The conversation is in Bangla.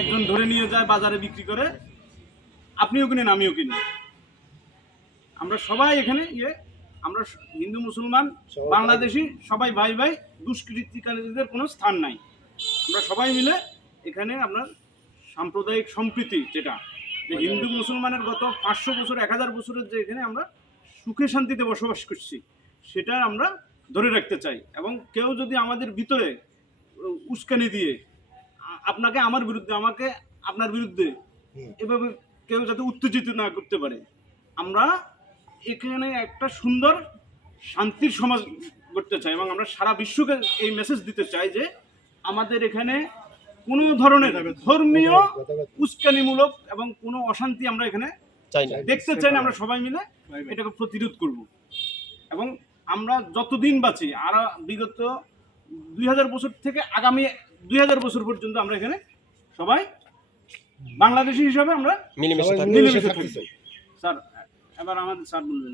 একজন ধরে নিয়ে যায় বাজারে বিক্রি করে আপনিও কিনেন আমিও কিনি। আমরা সবাই এখানে ইয়ে আমরা হিন্দু মুসলমান বাংলাদেশি সবাই ভাই ভাই দুষ্কৃতিকারীদের কোনো স্থান নাই। আমরা সবাই মিলে এখানে আপনার সাম্প্রদায়িক সম্প্রীতি যেটা যে হিন্দু মুসলমানের গত পাঁচশো বছর এক হাজার বছরের যে এখানে আমরা সুখে শান্তিতে বসবাস করছি সেটা আমরা ধরে রাখতে চাই। এবং কেউ যদি আমাদের ভিতরে উস্কানি দিয়ে আপনাকে আমার বিরুদ্ধে আমাকে আপনার বিরুদ্ধে এভাবে কেউ যাতে উত্তেজিত না করতে পারে। আমরা এখানে একটা সুন্দর শান্তির সমাজ করতে চাই এবং আমরা সারা বিশ্বকে এই মেসেজ দিতে চাই যে আমাদের এখানে কোনো ধরনের ধর্মীয় উস্কানিমূলক এবং কোনো অশান্তি আমরা এখানে চাই না। দেখতে চাই না আমরা সবাই মিলে এটাকে প্রতিরোধ করব। এবং আমরা যতদিন বাঁচি আর বিগত দুই হাজার বছর থেকে আগামী দুই হাজার বছর পর্যন্ত আমরা এখানে সবাই বাংলাদেশি হিসাবে আমরা মিলেমিশে থাকি স্যার এবার আমাদের স্যার বলবেন।